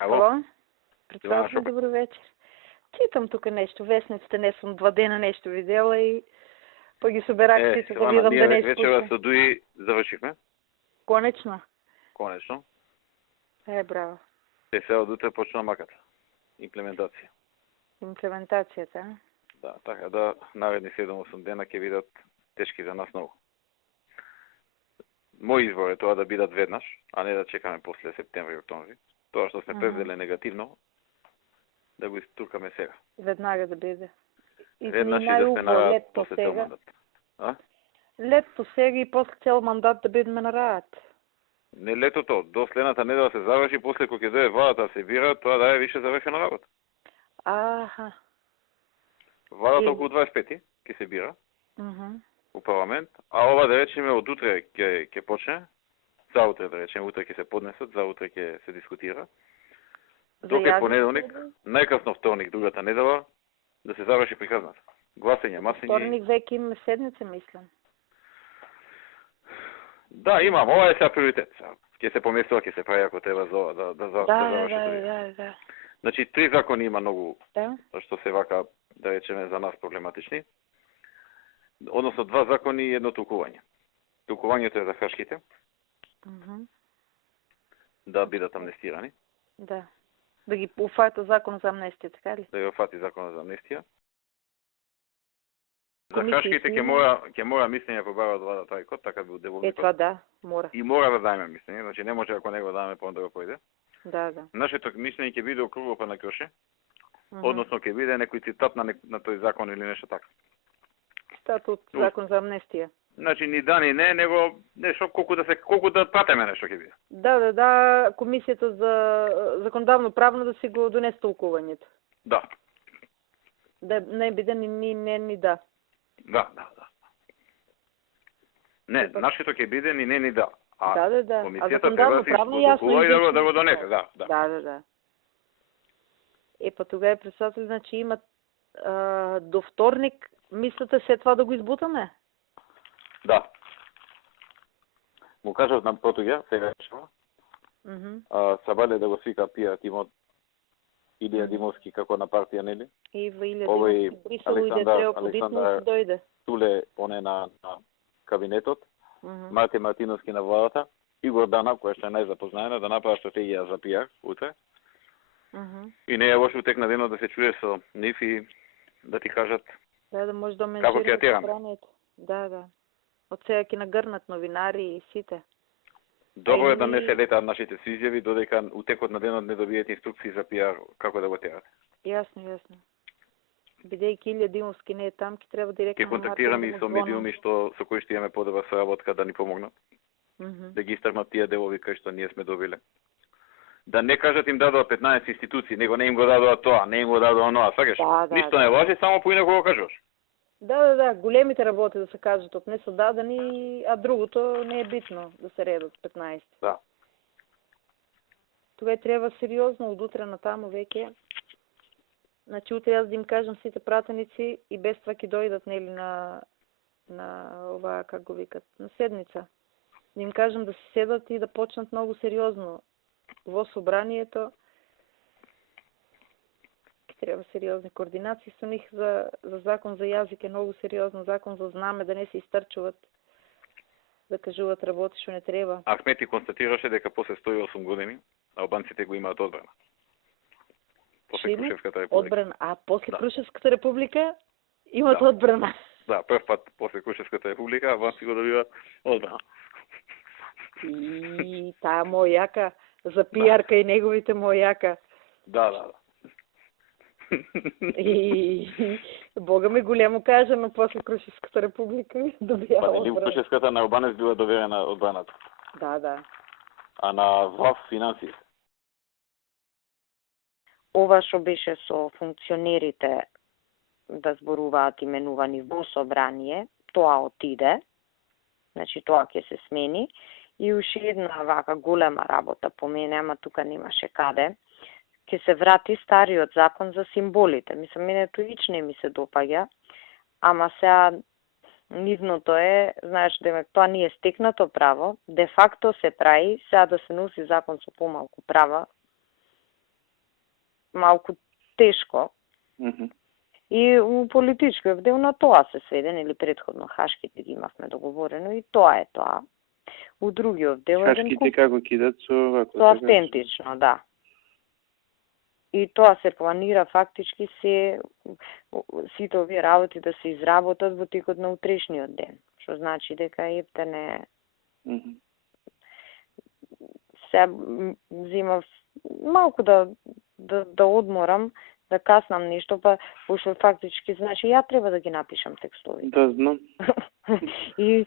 Ало? Председател, добър вечер. Читам тук нещо, вестниците не съм 2 дена нещо видела и пък ги събирах си да видам да не вечера с Дуи завършихме. Конечно. Конечно. Браво. Те сега от утре почна маката. Имплементация. Имплементацията, а? Да, така да наредни 7-8 дена ќе бидат тешки за нас много. Мој избор е тоа да бидат веднаш, а не да чекаме после септември и октомври. Тоа што сме превзеле негативно, да го истуркаме сега. Веднага да биде. Веднаш и да сме на работа после цел мандат. Лето сега и после цел мандат да бидеме на работа. Не летото, до следната недела се заврши, после кога ќе дойде владата да се бира, тоа да е више завршена работа. Аха. Владата околу 25 ќе се бира. У парламент, а ова да речеме од утре ќе почне, за утре да речеме, утре ќе се поднесат, за утре ќе се дискутира. Доке понеделник, најкасно вторник, другата недела, да се заврши приказната. Гласење, масење. Вторник веќе имаме седмица, мислам. Да, имам. Ова е сега приоритет. Ќе се поместува, ќе се прави ако треба да заврши. Да. Значи, 3 закони има многу, што се вака, да речеме, за нас проблематични. Односно 2 закони и едно толкување. Толкувањето е за хашките. Да бидат амнестирани. Да. Да ги уфати закон за амнестија, така ли? Да ги уфати закон за амнестија. За хашките ќе мора мислење по бара од владата тај код, така би деволито. Това да, мора. И мора да дајме мислење, значи не може ако него дадеме па да го појде. Да. Нашето мислење ќе биде округло па на кроше. Односно ќе биде некој цитат на тој закон или нешто така. Цитат од закон за амнестија. Значи ни да ни не, него нешто колку да пратиме нешто ќе биде. Да, комисијата за законодавно правно да си го донесе толкувањето. Да. Да не биде ни да. Да. Не, нашето ќе биде ни да. Да. Комисијата треба да го да го донесе, да. Да. Па тогава председател, значи имат до вторник, мислите след това да го избутаме? Да. Му кажав на Протуѓа, сега решава. Сабале да го свика пија тимот Илија Димовски како на партија, нели? Илија Димовски, Брисел иде, треба подитно да дојде. Туле, поне на кабинетот, Марти Мартиновски на владата, Игор Данав, која што е најзапознаена, да направи стратегија за пиар утре. И не е лошо утекна денот да се чуе со нив и да ти кажат да може да како ќе ја тераме. Да. Од сега ќе нагрнат новинари и сите. Добро е да не се летаат нашите изјави, додека утекот на денот не добиете инструкции за пиар како да го терате. Јасно. Бидејќи Илија Димовски не е там, ќе треба директно. Ќе контактираме и со медиуми со кои што имаме подобра соработка да ни помогнат. Да ги истрмат тие делови кои што ние сме добиле. Да не кажат им дадоа 15 институции, него не им го дадоа тоа, не им го дадоа оноа, сакаш? Ништо не важи, само поинаку го кажуваш. Да, големите работи да се кажат од не се дадени, а другото не е битно да се редат 15. Да. Тогава треба сериозно од утре натаму веќе. Значи утре јас да им кажам сите пратеници и без това ќе дојдат нели на ова, как го викат, на седница. Да им кажам да се седат и да почнат многу сериозно во собранието. Треба сериозни координации со них за закон за јазик е многу сериозно, закон за знаме да не се истрчуват, да кажуваат работи што не треба. Ахмети констатираше дека после 108 години албанците го имаат одбрана. После Крушевската република. Одбрана, после Крушевската република имаат одбрана. Да, прв пат после Крушевската република албанци го добиваат одбрана. И таа мојака за пиарка и неговите мојака. Да. И Бога ми големо кажа, но после Крушевската република добија одбрана. Крушевската на Албанец била доверена одбраната. Да. А на ВАФ финансии. Ова што беше со функционерите да зборуваат именувани во собрание, тоа отиде. Значи тоа ќе се смени. И уште една вака голема работа по мене, ама тука немаше каде, ќе се врати стариот закон за символите. Мислам, мене тој не ми се допаѓа, ама сега нивното е, знаеш, демек тоа не е стекнато право, де факто се прави, сега да се носи закон со помалку права, малку тешко. Мгм. И у политичкиот дел на тоа се сведен, или предходно хашките ги имавме договорено и тоа е тоа. У другиот дел Хашките како кидат со вако? Тоа автентично, да. И тоа се планира фактички сите овие работи да се изработат во текот на утрешниот ден, што значи дека ептене се взимав малку да одморам, да каснам нешто, па пошто фактички значи ја треба да ги напишам текстови. Да, знам. И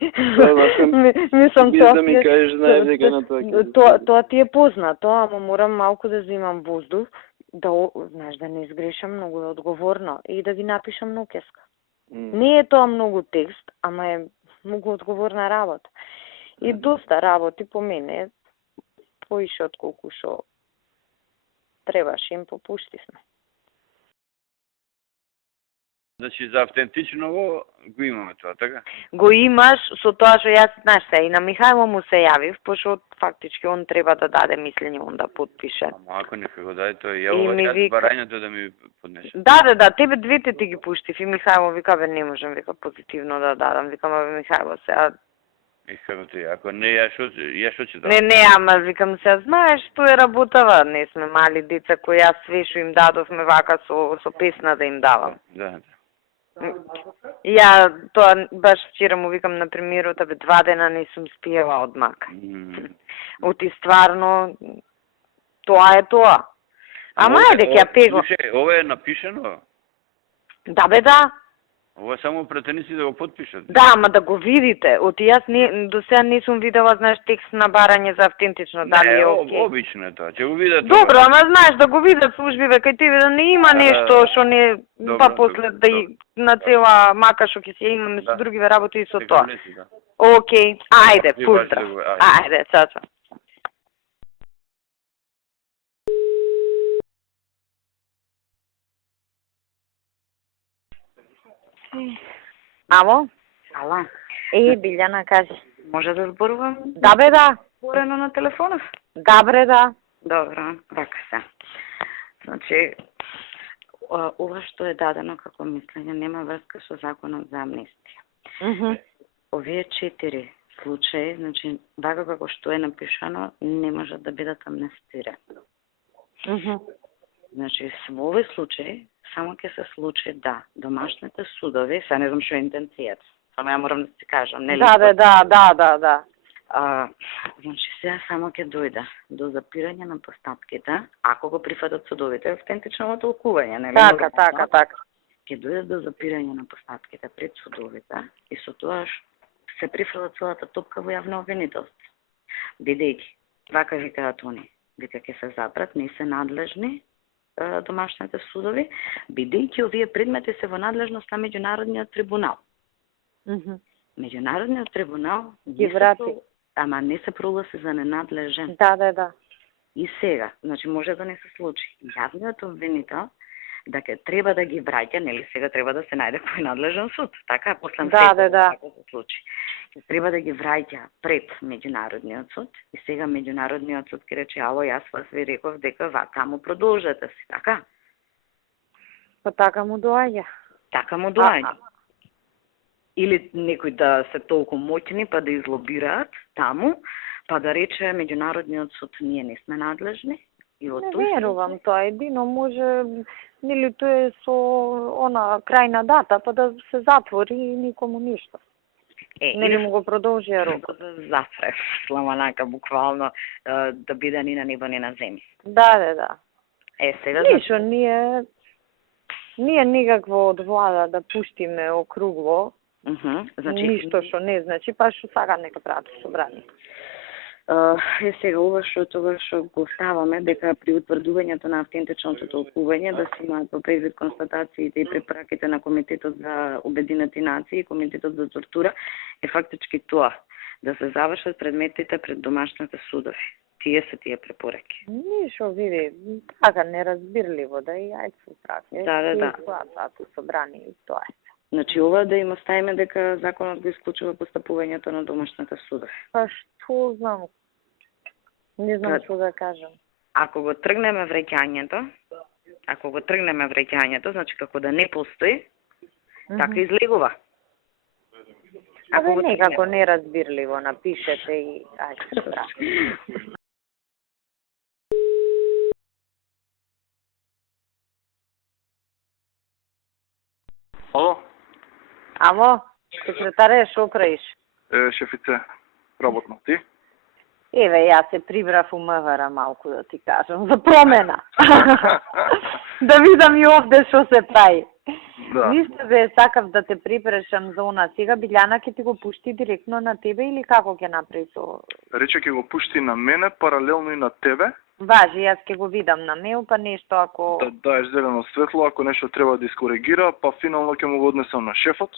мислам тоа. Да ми кажеш, знаеш дека на тоа. Тоа ти е познато, ама морам малку да земам воздух, да знаеш да не изгрешам, многу е одговорно и да ги напишам ноќеска. Не е тоа многу текст, ама е многу одговорна работа. И доста работи по мене поише од колку што требаше им попуштивме. Значи за автентичново го имаме тоа, така? Го имаш со тоа што јас, знаеш се, и на Михајло му се јавив, пошто фактички он треба да даде мислење, он да подпише. Ама ако нека го даде тоа, јас барањето да ми поднесе. Да, тебе двете ти ги пуштив и Михајло вика, бе, не можам, вика, позитивно да дадам, викам, бе, Михајло се, Искрено ти, ако не, ја шо ќе дадам? Не, ама викам се, знаеш, тоа е работава, не сме мали деца кои јас све што им дадовме вака со песна да им давам. Да. Ја тоа баш вчера му викам на премиерот, бе 2 дена не сум спиела од мака. Оти стварно тоа е тоа. Ама ајде ќе ја пего. Ова е напишано? Да бе да. Ова само претеници да го подпишат. Да, ама да го видите. Оти јас до сега не сум видела, знаеш, текст на барање за автентично, дали е окей. Не, обично е тоа, ќе го видат. Добро, ама знаеш, да го видат службиве, кај тебе да не има нешто што не, па после да и на цела мака што ќе се имаме со другиве работи и со тоа. Окей, ајде, поздрав. Ајде, чао. Ало? Ала. Билјана, кажи. Може да зборувам? Да бе, да. Порено на телефонов? Да бре, да. Добро, така се. Значи, ова што е дадено како мислење нема врска со законот за амнестија. Овие 4 случаи, значи, вака како што е напишано, не можат да бидат амнестирани. Значи, во овој случај, само ќе се случи да домашните судови, се не знам што е интенцијата, само ја морам да ти кажам, нели? Да. Значи, сега само ќе дојде до запирање на постапките, ако го прифатат судовите, автентичното толкување, нели? Така. Ќе дојде до запирање на постапките пред судовите и со тоа се прифатат целата топка во јавно обвинителство. Бидејќи, вака викаат они, вика ќе се запрат, не се надлежни домашните судови, бидејќи овие предмети се во надлежност на Меѓународниот трибунал. Меѓународниот трибунал ги врати, ама не се прогласи за ненадлежен. Да. И сега, значи може да не се случи. Јавниот обвинител да ќе треба да ги враќа, нели сега треба да се најде кој надлежен суд, така после да се случи. Треба да ги враќа пред Меѓународниот суд и сега Меѓународниот суд ќе рече, ало, јас вас ви реков дека вака му продолжете си, така? Па така му доаѓа. Така му доаѓа. Или некои да се толку моќни па да излобираат таму, па да рече Меѓународниот суд ние не сме надлежни. Не верувам тоа, едино може, нели тоа е со она крајна дата, па да се затвори и никому ништо. Нели му го продолжи рокот. Да зафре, сламанака, буквално, да биде ни на небо, ни на земја. Да. Сега... Ништо, ние никакво од влада да пуштиме округло, значи, ништо што не значи, па што сакат нека прават собрание. Сега ова што тоа што го ставаме, дека при утврдувањето на автентичното толкување да се имаат по предвид констатациите и препораките на Комитетот за Обединети нации и Комитетот за тортура, е фактички тоа, да се завршат предметите пред домашните судови. Тие се тие препораки. Ништо види, така неразбирливо, да и ајде прави. Да. Собрани и тоа е. Значи, ова да им оставиме дека законот го исклучува постапувањето на домашните судови. Па што знам? Не знам што да кажам. Ако го тргнеме враќањето, Ако го тргнеме враќањето, значи како да не постои, така излегува. Ако некако неразбирливо напишете и ајде, браво. Ало? Амо, секретаре, шо правиш? Шефице, работно. Ти? Еве, јас се прибрав у МВР малку да ти кажам, за промена. Да видам и овде шо се прави. Да. Ништо бе, сакав да те припрешам за она. Сега Билјана ќе ти го пушти директно на тебе или како ќе направи со... Рече ќе го пушти на мене, паралелно и на тебе. Важи, јас ќе го видам на мејл, па нешто ако... Да даеш зелено светло, ако нешто треба да искоригира, па финално ќе му го однесам на шефот.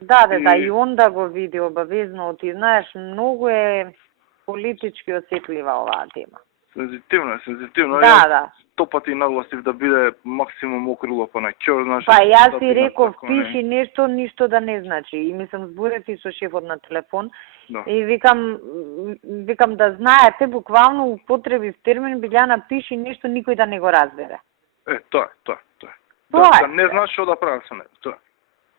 Да, да, и он да го види обавезно. Ти знаеш, многу е политички осетлива оваа тема. Сензитивно. Да, да. 100 пати нагласив да биде максимум окрило па на ќор, знаеш. Па јас си реков, пиши нешто, ништо да не значи. И мислам, зборев и со шефот на телефон. Да. И викам да знаете, буквално употреби в термин, Билјана, пиши нешто, никој да не го разбере. Тоа е. Тоа Да не знаеш што да прават со него, тоа.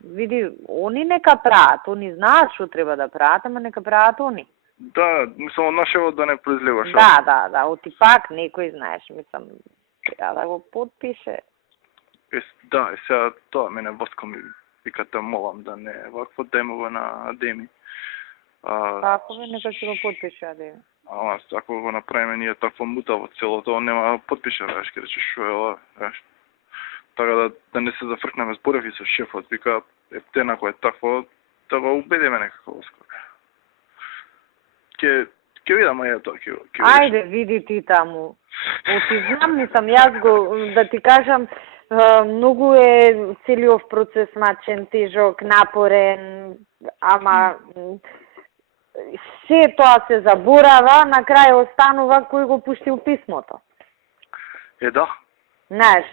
Види, они нека прават, они знаат што треба да прават, ама нека прават они. Да, мислам, од нашевот да не произлива шо. Да, оти пак некој, знаеш, мислам, треба да го подпише. Да, сега тоа мене Воско ми вика те молам да не вакво демово на Адеми. Ако бе, нека ќе го подпише Адеми. Ако го направиме ние такво мутаво цело, тоа нема да подпише, веш, ке речеш шо е ова, веш. Така да не се зафркнеме зборев и со шефот, вика, птенако е такво, да го убедиме некако Воско. Ке видам, тоа, ке Ајде, види ти таму. Оти знам, мислам, јас го, да ти кажам, многу е целиот процес мачен, тежок, напорен, ама се тоа се заборава, на крај останува кој го пуштил писмото. Да. Знаеш,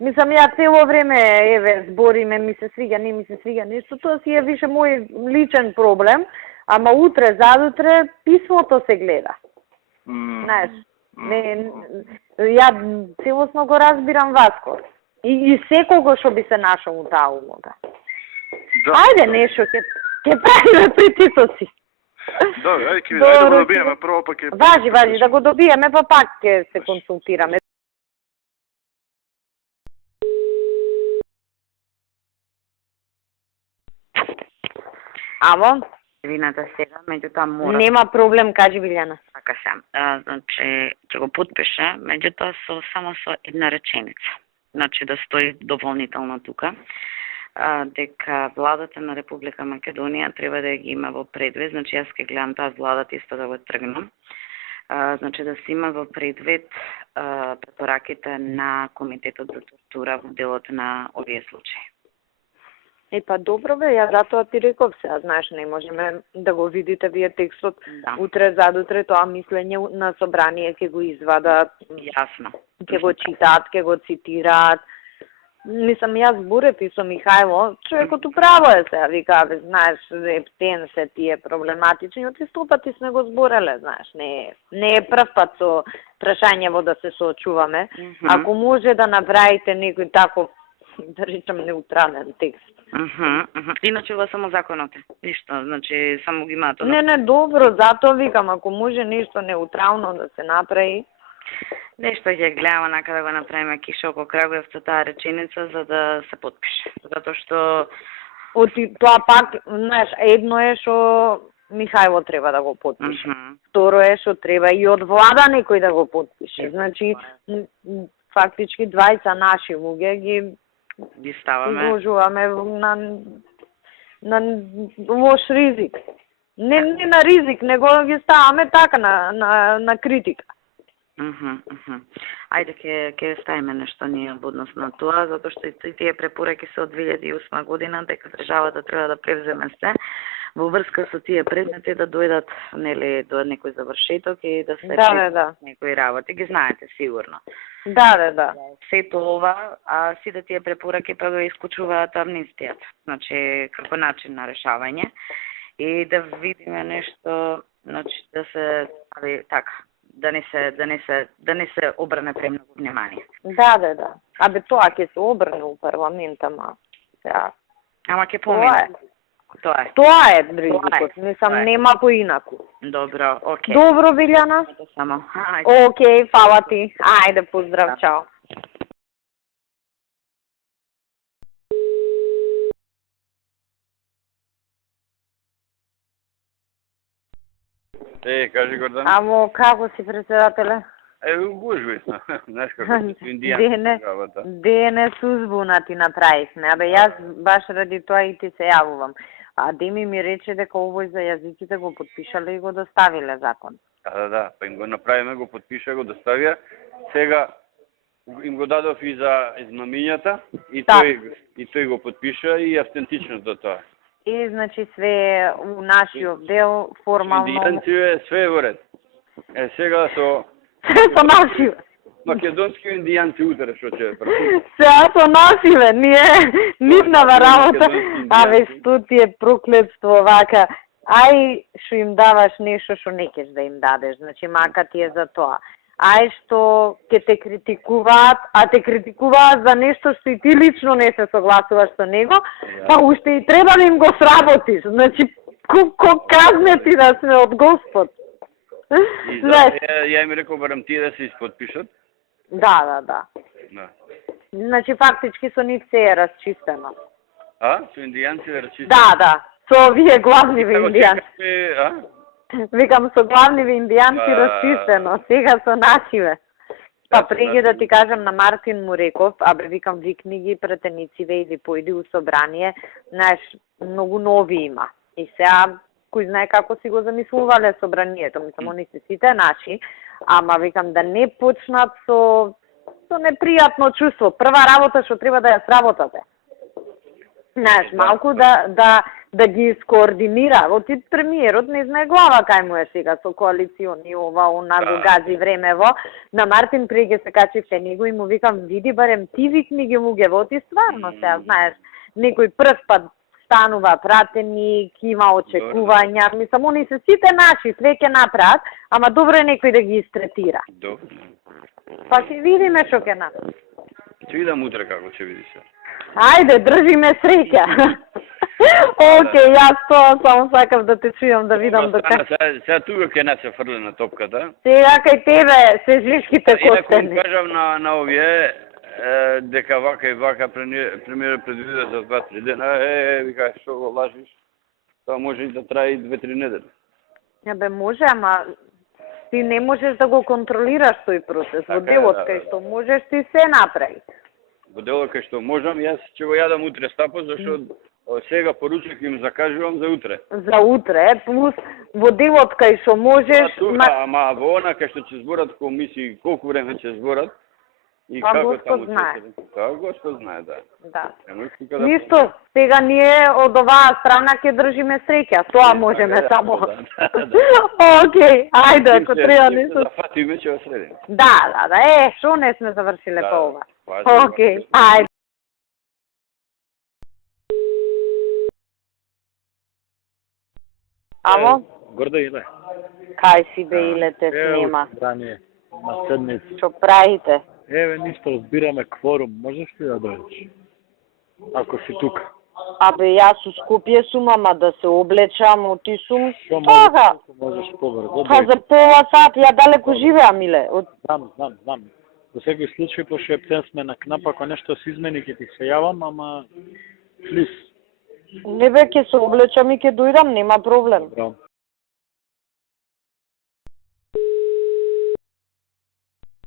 мислам, ја цело време, еве, збориме, ми се свига, не ми се свига нешто, тоа си е више мој личен проблем, ама утре, задутре, писмото се гледа. Знаеш, ја целосно го разбирам Васко. И секого што би се нашол у таа улога. Да. Ајде нешто, ќе правиме притисоци. Да, ајде да го добиеме прво, па ќе... Важи, да го добиеме, па пак ќе се консултираме. Амо? Вината сега, меѓутоа мора... Нема проблем, кажи Билјана. Така се, значи, ќе го подпише, меѓутоа само со една реченица. Значи, да стои дополнително тука, дека владата на Република Македонија треба да ги има во предвид, значи јас ќе гледам таа владата исто да го тргнам, значи да се има во предвид препораките на Комитетот за тортура во делот на овие случаи. Па добро бе, ја затоа ти реков сега, знаеш, не можеме да го видите вие текстот, утре, задутре, тоа мислење на собрание ќе го извадат. Јасно. Ќе го читаат, ќе го цитираат. Мислам, јас зборев и со Михајло, човекот управо е сега, вика, знаеш, ептен се тие проблематични, оти 100 пати сме го збореле, знаеш, не е прв пат со прашањево да се соочуваме. Ако може да направите некој таков, да речем, неутрален текст. Иначе ова само законот е. Ништо, значи само ги има тоа. Не, добро, затоа викам, ако може нешто неутрално да се направи. Нешто ќе гледаме нака да го направиме киша око Крагуевца таа реченица за да се подпише. Затоа што тоа пак, знаеш, едно е што Михајло треба да го подпише. Второ е што треба и од влада некој да го подпише. Значи, фактички 20 наши луѓе ги ставаме, изложуваме на лош ризик. Не на ризик, него ги ставаме така на критика. Ајде ќе ставиме нешто ние во однос на тоа, затоа што и тие препораки се од 2008 година, дека државата треба да превземе се во врска со тие предмети да дојдат нели до некој завршеток и да се некои работи, ги знаете сигурно. Да. Сето ова, а сите тие препораки па го исклучуваат амнистијата, значи како начин на решавање и да видиме нешто, значи да се така, да не се обране премногу внимание. Да. Абе, тоа ќе се обрне у парламент, ама сега. Ама ќе помине. Тоа е ризикот. Мислам, нема поинаку. Добро, окей. Добро, Билјана. Само. Окей, фала ти. Ајде, поздрав, чао. Кажи, Гордан. Амо, како си, председателе? Гужви. Знаеш како си индијанци работа. Дене сузбуна ти направивме. Абе, јас баш ради тоа и ти се јавувам. А Деми ми рече дека овој за јазиците го подпишале и го доставиле закон. Да, па им го направиме, го подпиша, го доставија. Сега им го дадов и за измамињата и тој го подпиша и автентичното тоа. И значи све у нашиот дел формално. Индијанци све е во ред. Сега со нашиве. Македонски индијанци утре што ќе прават. Сега со нашиве, нивнава работа. Абе, што ти е проклетство вака. Ај што им даваш нешто што не кеш да им дадеш, значи мака ти е за тоа. Ај што ќе те критикуваат, а те критикуваат за нешто што и ти лично не се согласуваш со него, па уште и треба да им го сработиш. Значи, казне ти да сме од Господ. Ја им рекол барам тие да се исподпишат. Да. Значи, фактички со нив се е расчистено. Со индијанци е расчистено? Да. Со овие главниви индијанци. Викам, со главниви индијанци расчистено, сега со нашиве. Па преги да ти кажам, на Мартин му реков, абе викам, викни ги пратенициве или појди у собрание, знаеш, многу нови има. И сега, кој знае како си го замислувале собранието, мислам, они се сите наши, ама викам да не почнат со непријатно чувство. Прва работа што треба да ја сработате. Знаеш, малку да ги скоординира. Оти премиерот не знае глава кај му е сега со коалициони ова, она го гази времево. На Мартин преге се качивте него и му викам, види барем ти викни ги мугевоти, стварно сега, знаеш, некој прв пат станува пратеник, има очекувања, мислам, они се сите наши, све ќе направат, ама добро е некој да ги истретира. Добро. Па ќе видиме што ќе направи. Ќе видам утре како ќе видиш. Ајде, држиме среќа. Океј, јас тоа само сакав да те чујам, да видам дека. Сега тука ќе не се фрлена топката. Сега кај тебе се жешките костени. Инаку кажам на овие дека вака и вака премиерот предвиде за 2-3 дена, вика, што го лажиш? Тоа може и да трае и 2-3 недели. Бе, може, ама ти не можеш да го контролираш тој процес. Во делот кај што можеш, ти се направи. Во делот кај што можам, јас ќе го јадам утре стапо, зашто сега поручник им закажувам за утре. За утре, плюс во делот кај што можеш... Ама во она кај што ќе зборат комисии, колку време ќе зборат, и како таму знае. Тоа Господ знае, да. Ништо, сега ние од оваа страна ќе држиме среќа, тоа можеме само. Океј, ајде, ако треба нешто. Да фатиме ќе го средиме. Да, што не сме завршиле по ова. Океј, ајде. Ало? Горда Иле. Кај си бе, Иле, те снема? Рание, на седмица. Што правите? Еве, ништо, разбираме кворум. Можеш ли да дојдеш? Ако си тука. Абе, јас у Скопје сум, ама да се облечам, оти сум. Тога. Можеш побрзо. Па за пола сат, ја далеко живеам, Иле. Знам. Во секој случај, пошто ептен сме на кнап, ако нешто се измени, ќе ти се јавам, ама плиз. Не бе, ќе се облечам и ќе дојдам, нема проблем. Добро.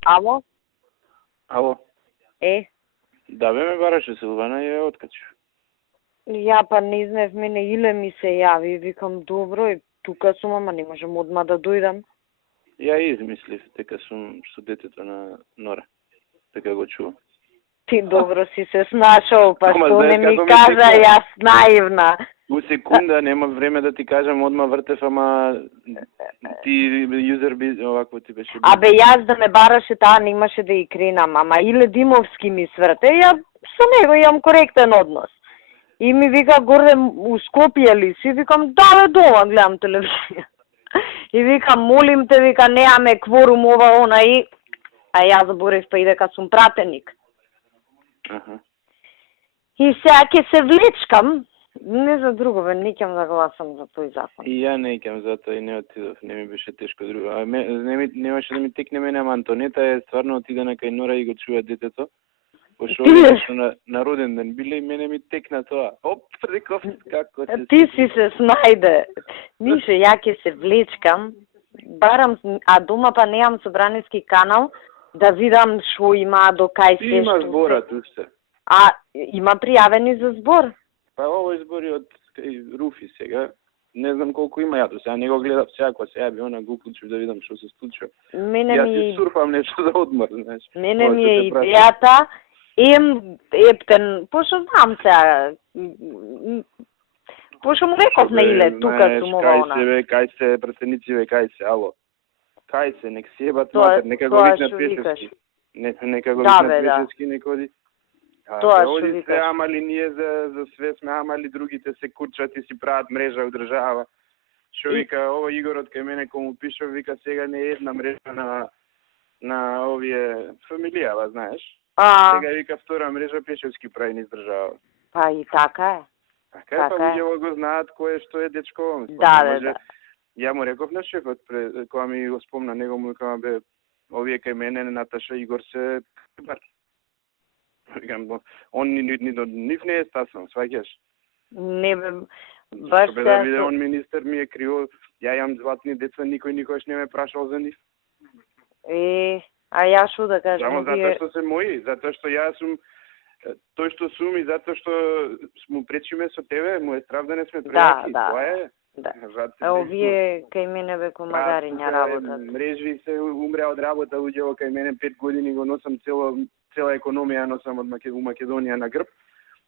Ало? Ало? Да, бе ме бараше Силвана и ја откачив. Ја па не знаев, мене Иле ми се јави, викам добро, и тука сум, ама не можам одма да дојдам. Ја измислив дека сум со детето на Нора, дека го чувам. Ти добро си се снашал, па што не ми кажа, јас наивна. У секунда нема време да ти кажам, одма вртев, ама ти юзер би овакво ти беше. Абе јас да ме бараше таа немаше да и кренам, ама Иле Димовски ми сврте, ја со него имам коректен однос. И ми вика, Горде, у Скопје ли си? Викам, да, дома гледам телевизија. И викам, молим те, вика, неаме кворум ова, она и... А јас заборев па и дека сум пратеник. И сега ќе се влечкам, не за друго, бе, не ќе да гласам за тој закон. И ја не ќам за тоа и не отидов, не ми беше тешко друго. А немаше да ми текне мене, ама Антонета е стварно отидена кај Нора и го чува детето. Пошто овие на роден ден биле и мене ми текна тоа. Оп, реков, како се... Ти си се снајде. Мише, ја ќе се влечкам, барам, а дома па неам собраниски канал, да видам што има до кај се. Има зборат уште. А има пријавени за збор? Па овој збори од Руфи сега. Не знам колку има, ја до сега не го гледав, сега кога се јави она го уклучив да видам што се случува. Јас си сурфам нешто за одмор, знаеш. Мене ми е идејата, ептен, пошто знам сега, пошто му реков на Иле, тука сум ова она. Кај се, пратеници, кај се, ало. Кај се, нек се ебат матер, нека го викнат пешески. Нека го викнат пешески, нека оди. Тоа што викаш. Се, ама ли ние за све сме, ама ли другите се курчат и си прават мрежа од држава. Што вика, ово Игорот кај мене кој му пише, вика сега не е една мрежа на овие фамилијава, знаеш. Сега вика втора мрежа пешевски прави низ држава. Па и така е. Така е, па луѓето го знаат кој што е дечко. Да. Ја му реков на шефот, кога ми го спомна него, му викам, бе, овие кај мене, Наташа и Игор се бар. Викам, он нив не е стасан, сваќаш? Не бе, баш се... Да виде, он министер ми е криво, ја имам златни деца, никој никош не ме прашал за нив. А ја шо да кажам? Само затоа што се мои, затоа што јас сум тој што сум и затоа што му пречиме со тебе, му е страв да не сме пријатели. Тоа е. Да. Овие кај мене бе комадариња работат. Мрежви се умреа од работа, луѓе кај мене 5 години го носам цела економија носам од Македонија на грб.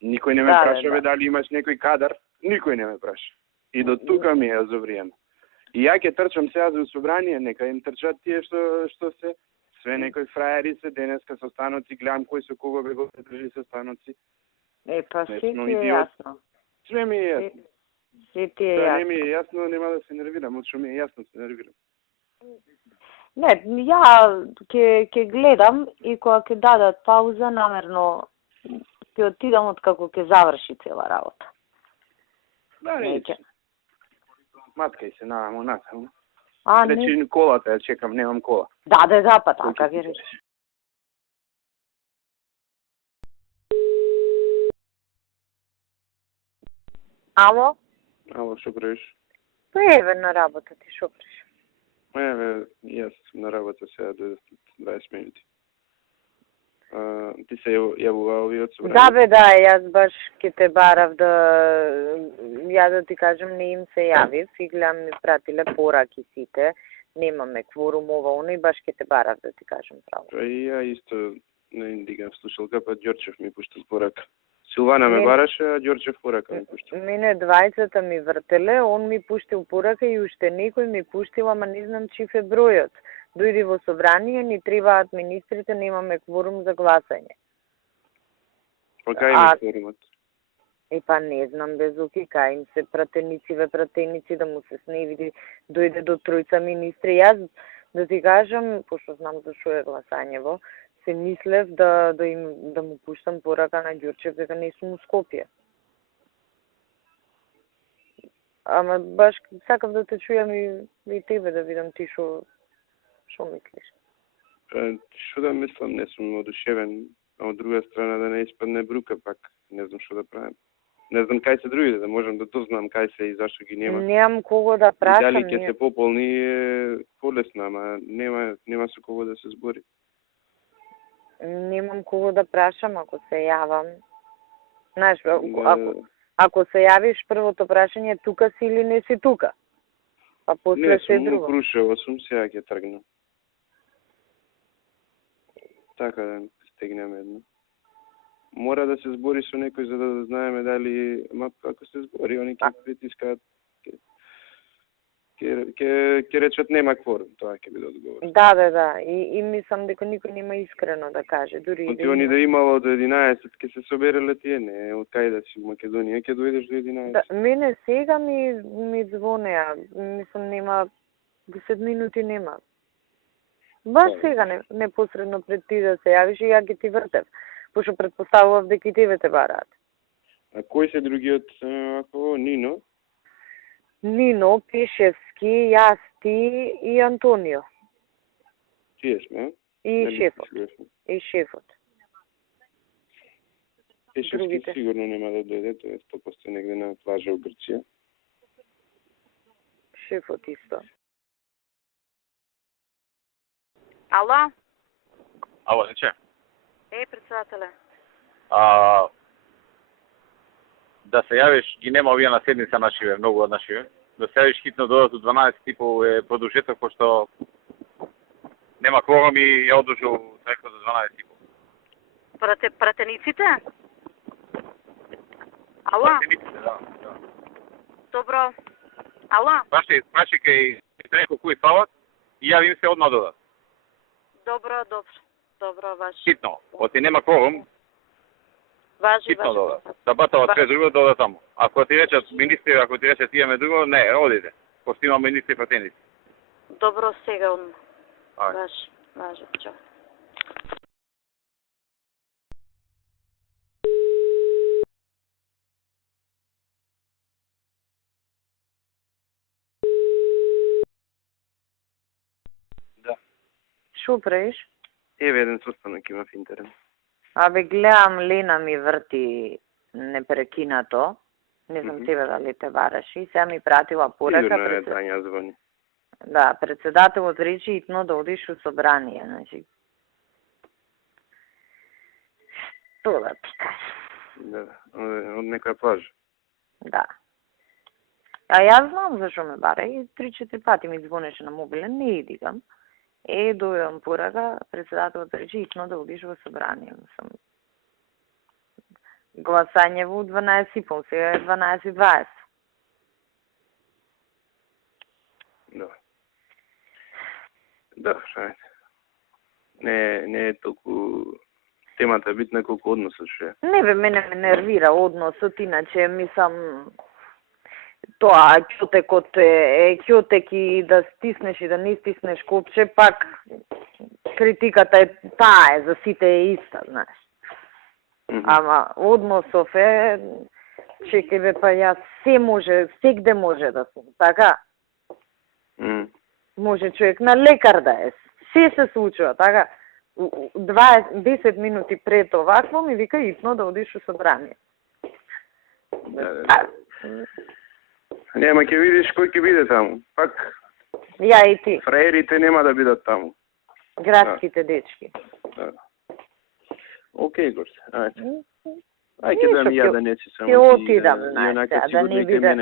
Никој не ме праша бе дали имаш некој кадар, никој не ме праша. И до тука ми е завриено. И ја ќе трчам сега за собрание, нека им трчат тие што се све некои фраери се денеска со станоци, гледам кој со кого бе го држи со станоци. Па се ти е јасно. Све ми е јасно. Се ти е јасно. Не ми е јасно, нема да се нервирам, од што ми е јасно се нервирам. Не, ја ќе гледам и кога ќе дадат пауза, намерно ќе отидам од како ќе заврши цела работа. Да, не. Маткај се, навамо натаму. Не. Речи колата, ја чекам, немам кола. Да, па така ги речи. Ало? Ало, шо правиш? Па еве на работа ти, шо правиш? Еве, јас на работа сега до 20 минути. Ти се јавува овие од собрание? Да, јас баш ќе те барав ја да ти кажам, не им се јавив и гледам ми пратиле пораки сите, немаме кворум ова, и баш ќе те барав да ти кажам право. Па и ја исто не дигам слушалка, па Ѓорчев ми пушта порака. Силвана ме бараше, а Ѓорчев порака ми пушта. Мене двајцата ми вртеле, он ми пуштил порака и уште некој ми пуштил, ама не знам чиф е бројот. Дојди во собрание, ни требаат министрите, немаме кворум за гласање. Па кај има кворумот? Па не знам без оки, кај им се пратеници, да му се сневиди, дојде до тројца министри. Јас, да ти кажам, пошто знам за шо е гласањево, се мислев да му пуштам порака на Ѓорчев дека не сум у Скопје. Ама баш сакав да те чујам и тебе, да видам ти шо мислиш. Шо да мислам, не сум одушевен, а од друга страна да не испадне брука пак, не знам шо да правам. Не знам кај се другите, да можам да дознам кај се и зашто ги нема. Немам кого да прашам. Дали ќе се пополни е полесно, ама нема со кого да се збори. Немам кого да прашам ако се јавам. Знаеш, ако се јавиш, првото прашање е тука си или не си тука. Па после се друго. Не, сум Крушево, сум сега ќе тргнам. Така да стегнеме едно. Мора да се збори со некој за да знаеме дали, ако се збори, они ќе притискаат, ќе речат нема кворум, тоа ќе биде одговор. Да, и мислам дека никој нема искрено да каже, дури и да они да имало до 11 ќе се собереле тие, не, од кај да си во Македонија, ќе дојдеш до 11. Да, мене сега ми звонеа, мислам нема 10 минути нема. Баш сега непосредно пред ти да се јавиш и ја ќе ти вртев. Пошто предпоставував дека и тебе те бараат. А кои се другиот, ако, Нино? Нино, Пешевски, јас, ти и Антонио. Тие сме, И шефот. И шефот. Пешевски сигурно нема да дојде, тој е 100% негде на плажа у Грција. Шефот исто. Ало? Ало, нече? Председателе. Да се јавиш, ги нема овие на седница нашиве, многу од нашиве. Да се јавиш хитно додат у 12:30 е продолжеток, пошто нема кворум и ја одложил трекот за 12:30. Пратениците? Ало? Пратениците, да. Добро. Ало? Прашај кај треко кој фалат и јави им се одма додат. Добро, важи. Хитно, оти нема кворум, Важи. хитно додат. Да батават све друго, додат таму. Ако ти речат министри, ако ти речат имаме друго, не, одите. Пошто има министри пратеници. Добро, сега одма. Ајде. Важи. Чао. Шо правиш? Еве еден состанок има в интернет. Абе, гледам, Лена ми врти непрекинато. Не знам тебе дали те бараш. И сега ми пратила порака. Сигурно е Тања звони. Да, председателот речи итно да одиш у собрание, значи. Што да ти кажам? Да, од некоја плажа. Да. А јас знам зашо ме бара и 3-4 пати ми звонеше на мобилен, не и дигам. Дојам порака, председателот речи итно да одиш во собрание. Гласање во 12:30, сега е 12:20. Да. Да, шајде. Не е толку темата битна колку односот што е. Не бе, мене ме нервира односот, иначе мислам тоа ќотекот е ќотек и да стиснеш и да не стиснеш копче, пак критиката е таа е, за сите е иста, знаеш. Ама односов е, чекај бе, па јас се може, сегде може да сум, така? Може човек на лекар да е, се случува, така? 10 минути пред овакво ми вика итно да одиш у собрание. Нема, ќе видиш кој ќе биде таму. Пак ја и ти. Фраерите нема да бидат таму. Градските дечки. Да. Океј, Горсе, ајде. Ајде да ми ја да не си само. Ќе отидам, да не биде.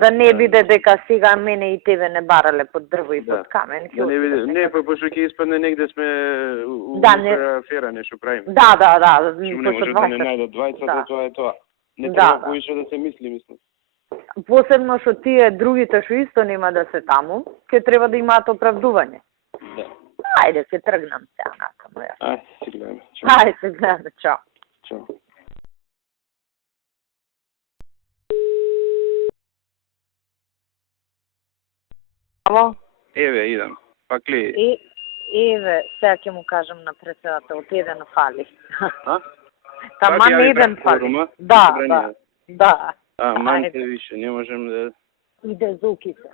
Да не биде дека сега мене и тебе не барале под дрво и под камен. Да не биде, не, па пошто ќе испадне негде сме у афера нешто правиме. Да. Што не може да не најдат двајцата, тоа е тоа. Не треба повише да се мислим. Посебно што тие другите што исто нема да се таму, ќе треба да имаат оправдување. Да. Ајде, ќе тргнам сега накаму. Ајде, се гледаме. Ајде, се гледаме, чао. Чао. Ало? Еве, идам. Пак ли? Еве, сега ќе му кажам на председателот, еден фали. А? Таман еден фали. Да. Манте више, не можем да... Иде зуки се.